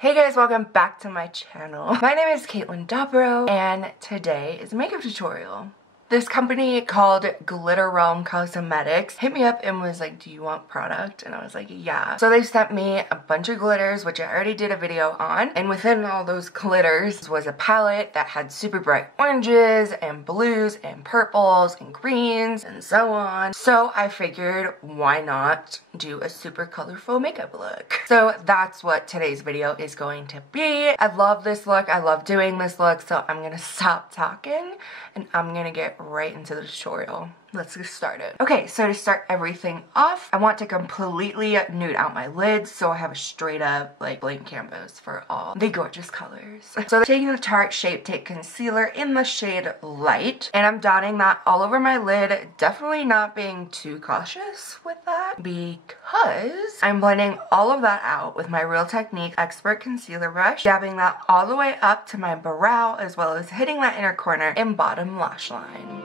Hey guys, welcome back to my channel. My name is Kaitlyn Dobrow, and today is a makeup tutorial. This company called Glitter Realm Cosmetics hit me up and was like, do you want product? And I was like, yeah. So they sent me a bunch of glitters, which I already did a video on. And within all those glitters was a palette that had super bright oranges and blues and purples and greens and so on. So I figured, why not do a super colorful makeup look? So that's what today's video is going to be. I love this look. I love doing this look. So I'm gonna stop talking and I'm gonna get right into the tutorial. Let's get started. Okay, so to start everything off, I want to completely nude out my lids so I have a straight up like blank canvas for all the gorgeous colors. So I'm taking the Tarte Shape Tape Concealer in the shade Light, and I'm dotting that all over my lid, definitely not being too cautious with that because I'm blending all of that out with my Real Technique Expert Concealer Brush, dabbing that all the way up to my brow as well as hitting that inner corner and bottom lash line.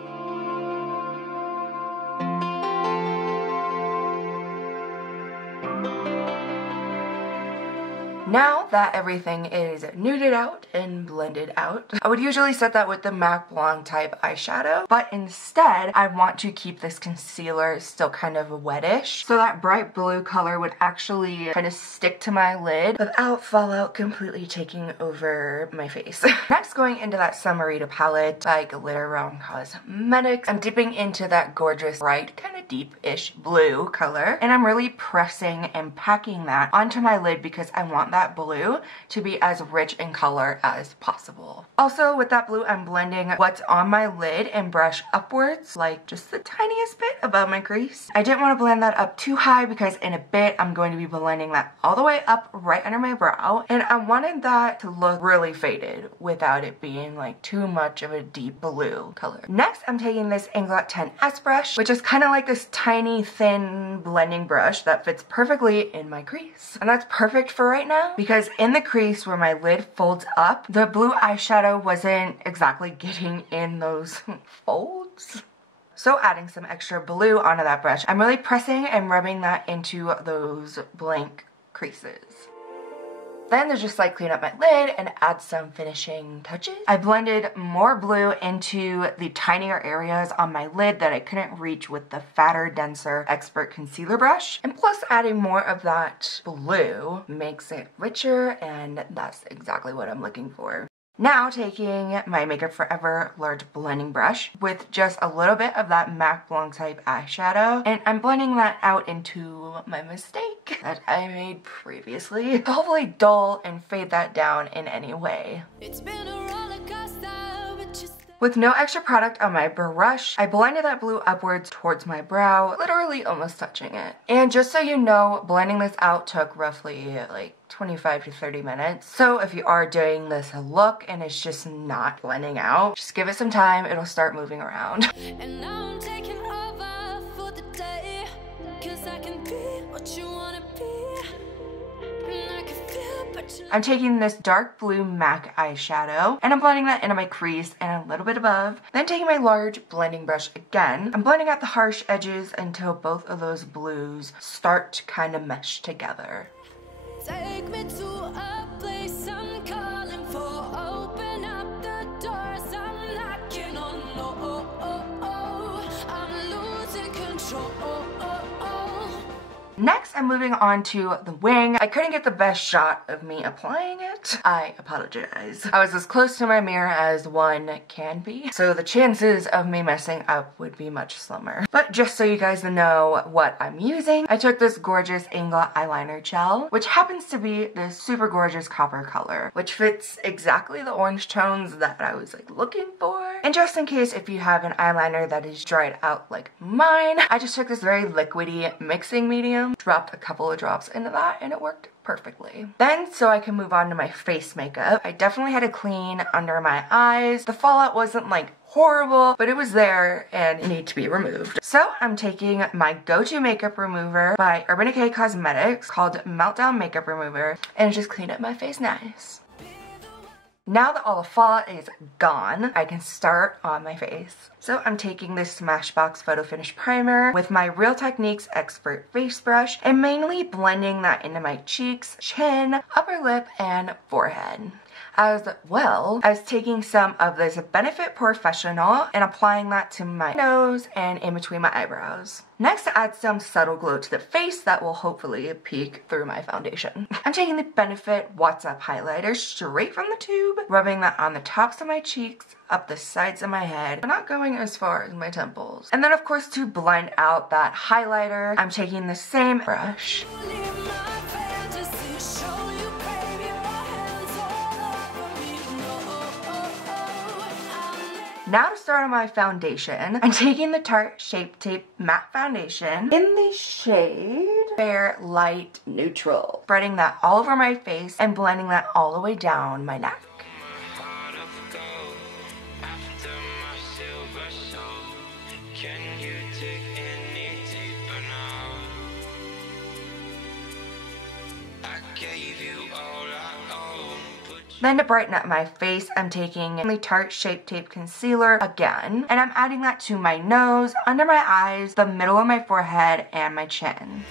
Now that everything is nuded out and blended out, I would usually set that with the Mac Blanc type eyeshadow, but instead I want to keep this concealer still kind of wettish, so that bright blue color would actually kind of stick to my lid without fallout completely taking over my face. Next, going into that Summerita palette by Glitter Realm Cosmetics, I'm dipping into that gorgeous bright kind of deep-ish blue color, and I'm really pressing and packing that onto my lid because I want that blue to be as rich in color as possible. Also with that blue, I'm blending what's on my lid and brush upwards, like just the tiniest bit above my crease. I didn't want to blend that up too high because in a bit I'm going to be blending that all the way up right under my brow, and I wanted that to look really faded without it being like too much of a deep blue color. Next, I'm taking this Inglot 10S brush, which is kind of like this tiny thin blending brush that fits perfectly in my crease, and that's perfect for right now because in the crease where my lid folds up, the blue eyeshadow wasn't exactly getting in those folds. So adding some extra blue onto that brush, I'm really pressing and rubbing that into those blank creases. Then to just like clean up my lid and add some finishing touches, I blended more blue into the tinier areas on my lid that I couldn't reach with the fatter, denser Expert Concealer Brush. And plus adding more of that blue makes it richer, and that's exactly what I'm looking for. Now taking my Makeupforever large blending brush with just a little bit of that Mac Blanc type eyeshadow, and I'm blending that out into my mistake that I made previously to hopefully dull and fade that down in any way. It's been a roller coaster, but just with no extra product on my brush, I blended that blue upwards towards my brow, literally almost touching it. And just so you know, blending this out took roughly like 25 to 30 minutes. So if you are doing this look and it's just not blending out, just give it some time, it'll start moving around. And now I'm taking over for the day, 'cause I can be what you wanna be. And I can feel, but I'm taking this dark blue MAC eyeshadow and I'm blending that into my crease and a little bit above. Then taking my large blending brush again, I'm blending out the harsh edges until both of those blues start to kind of mesh together. Take me to a place I'm calling for. Open up the doors I'm knocking on. I'm losing control. Next, I'm moving on to the wing. I couldn't get the best shot of me applying it. I apologize. I was as close to my mirror as one can be, so the chances of me messing up would be much slimmer. But just so you guys know what I'm using, I took this gorgeous Inglot eyeliner gel, which happens to be this super gorgeous copper color, which fits exactly the orange tones that I was like looking for. And just in case if you have an eyeliner that is dried out like mine, I just took this very liquidy mixing medium, dropped a couple of drops into that, and it worked perfectly. Then, so I can move on to my face makeup, I definitely had to clean under my eyes. The fallout wasn't like horrible, but it was there and it needed to be removed. So I'm taking my go-to makeup remover by Urban Decay Cosmetics called Meltdown Makeup Remover and just cleaned up my face nice. Now that all the fallout is gone, I can start on my face. So I'm taking this Smashbox Photo Finish Primer with my Real Techniques Expert Face Brush and mainly blending that into my cheeks, chin, upper lip, and forehead. As well as taking some of this Benefit Professional and applying that to my nose and in between my eyebrows. Next, add some subtle glow to the face that will hopefully peek through my foundation. I'm taking the Benefit What's Up highlighter straight from the tube, rubbing that on the tops of my cheeks, up the sides of my head, but not going as far as my temples. And then of course, to blend out that highlighter, I'm taking the same brush. Now to start on my foundation, I'm taking the Tarte Shape Tape Matte Foundation in the shade Fair Light Neutral. Spreading that all over my face and blending that all the way down my neck. Then to brighten up my face, I'm taking the Tarte Shape Tape Concealer again, and I'm adding that to my nose, under my eyes, the middle of my forehead, and my chin.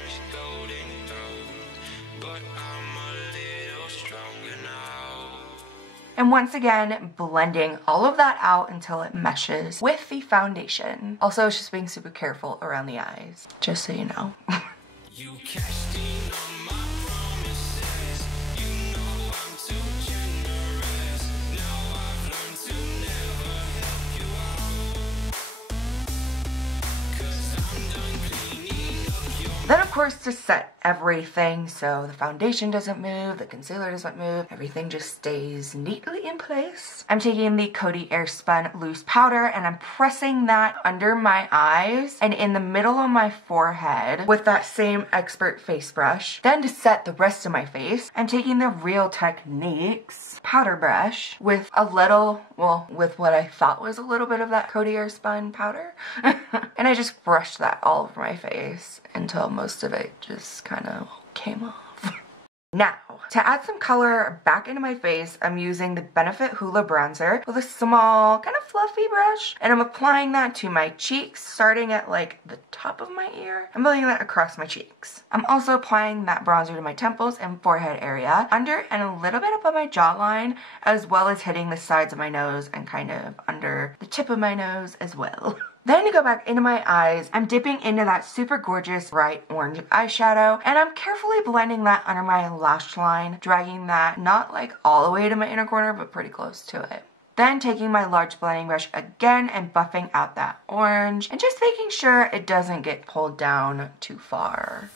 And once again, blending all of that out until it meshes with the foundation. Also, just being super careful around the eyes, just so you know. Then of course, to set everything so the foundation doesn't move, the concealer doesn't move, everything just stays neatly in place, I'm taking the Coty Airspun loose powder and I'm pressing that under my eyes and in the middle of my forehead with that same Expert face brush. Then to set the rest of my face, I'm taking the Real Techniques powder brush with a little, well, with what I thought was a little bit of that Coty Airspun powder. And I just brushed that all over my face until most of it just kind of came off. Now, to add some color back into my face, I'm using the Benefit-Hoola bronzer with a small, kind of fluffy brush, and I'm applying that to my cheeks, starting at like the top of my ear. I'm building that across my cheeks. I'm also applying that bronzer to my temples and forehead area, under and a little bit above my jawline, as well as hitting the sides of my nose and kind of under the tip of my nose as well. Then to go back into my eyes, I'm dipping into that super gorgeous bright orange eyeshadow, and I'm carefully blending that under my lash line, dragging that not like all the way to my inner corner, but pretty close to it. Then taking my large blending brush again and buffing out that orange, and just making sure it doesn't get pulled down too far.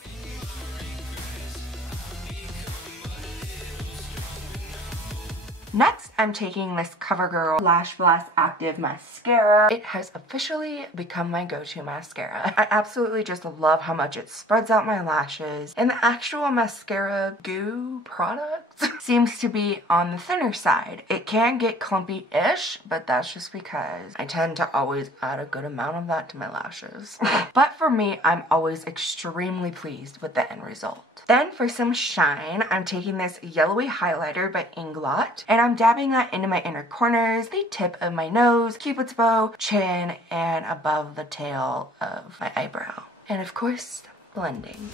Next, I'm taking this CoverGirl Lash Blast Active Mascara. It has officially become my go-to mascara. I absolutely just love how much it spreads out my lashes, and the actual mascara goo product seems to be on the thinner side. It can get clumpy-ish, but that's just because I tend to always add a good amount of that to my lashes. But for me, I'm always extremely pleased with the end result. Then for some shine, I'm taking this yellowy highlighter by Inglot, and I'm dabbing that into my inner corners, the tip of my nose, cupid's bow, chin, and above the tail of my eyebrow. And of course, blending.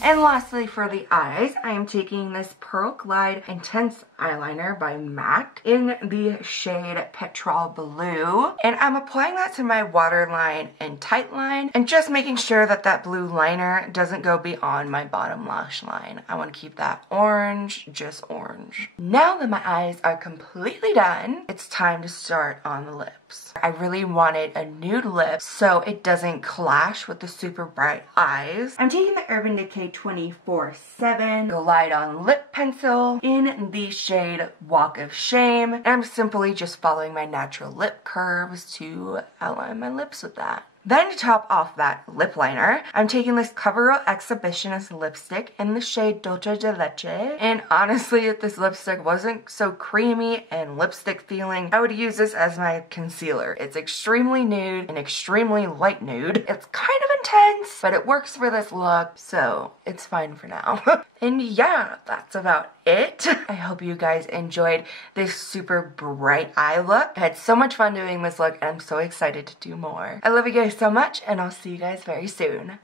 And lastly, for the eyes, I am taking this Pearlglide Intense Eyeliner by MAC in the shade Petrol Blue. And I'm applying that to my waterline and tight line, and just making sure that that blue liner doesn't go beyond my bottom lash line. I want to keep that orange, just orange. Now that my eyes are completely done, it's time to start on the lips. I really wanted a nude lip so it doesn't clash with the super bright eyes. I'm taking the Urban Decay 24/7 Glide On Lip Pencil in the shade Walk of Shame, and I'm simply just following my natural lip curves to outline my lips with that. Then to top off that lip liner, I'm taking this CoverGirl Exhibitionist lipstick in the shade Dolce de Leche. And honestly, if this lipstick wasn't so creamy and lipstick feeling, I would use this as my concealer. It's extremely nude and extremely light nude. It's kind of intense, but it works for this look, so it's fine for now. And yeah, that's about it. I hope you guys enjoyed this super bright eye look. I had so much fun doing this look, and I'm so excited to do more. I love you guys so much, and I'll see you guys very soon.